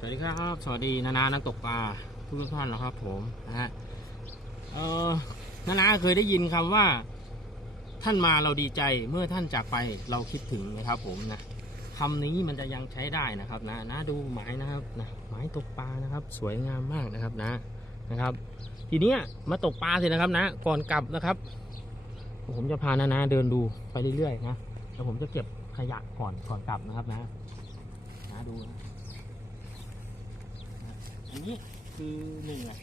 สวัสดีครับ สวัสดีนานานักตกปลาทุกท่านนะครับ ผมนะฮะเออนานาเคยได้ยินคำว่า ท่านมาเราดีใจเมื่อท่านจากไปเราคิดถึงนะครับ ผมนะคำนี้มันจะยังใช้ได้นะครับ นะนะดูหมายนะครับนะหมายตกปลานะครับ สวยงามมากนะครับนะนะครับ ทีเนี้ยมาตกปลาเสร็จนะครับนะ ก่อนกลับนะครับ ผมจะพานานาเดินดูไปเรื่อยๆนะแล้วผมจะเก็บขยะก่อนก่อนกลับนะครับนะ นะดูนะ นี้คือหนึ่งอะ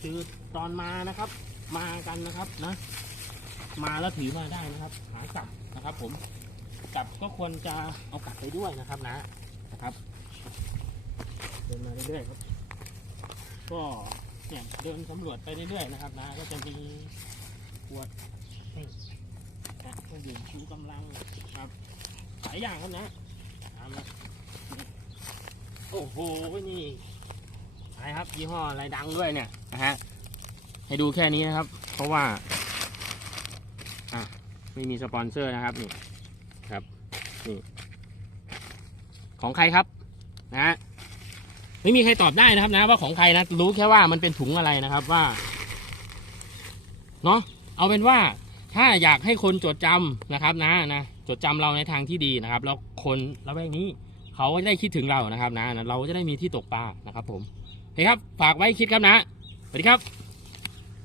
คือตอนมานะครับ มากันนะครับนะ มาแล้วถือมาได้นะครับ หากลับนะครับ ผมกลับก็ควรจะเอากลับไปด้วยนะครับนะนะครับ เดินมาเรื่อยๆครับ ก็เนี่ยเดินสำรวจไปเรื่อยๆนะครับนะ ก็จะมีขวดนะเครื่องดื่มชูกำลังครับหลายอย่างครับนะตามมาโอ้โห นี่ อะไรครับยี่ห้ออะไรดังด้วยเนี่ยนะฮะให้ดูแค่นี้นะครับ เพราะว่าอะไม่มีสปอนเซอร์นะครับนี่ครับนี่ของใครครับนะฮะไม่มีใครตอบได้นะครับนะ ว่าของใครนะรู้แค่ว่ามันเป็นถุงอะไรนะครับว่าเนาะเอาเป็นว่าถ้าอยากให้คนจดจำนะครับนะนะจดจำเราในทางที่ดีนะครับ แล้วคนละแวกนี้เขาก็จะได้คิดถึงเรานะครับนะนะ เราจะได้มีที่ตกปลานะครับผม นะครับ ฝากไว้คิดครับนะ สวัสดีครับ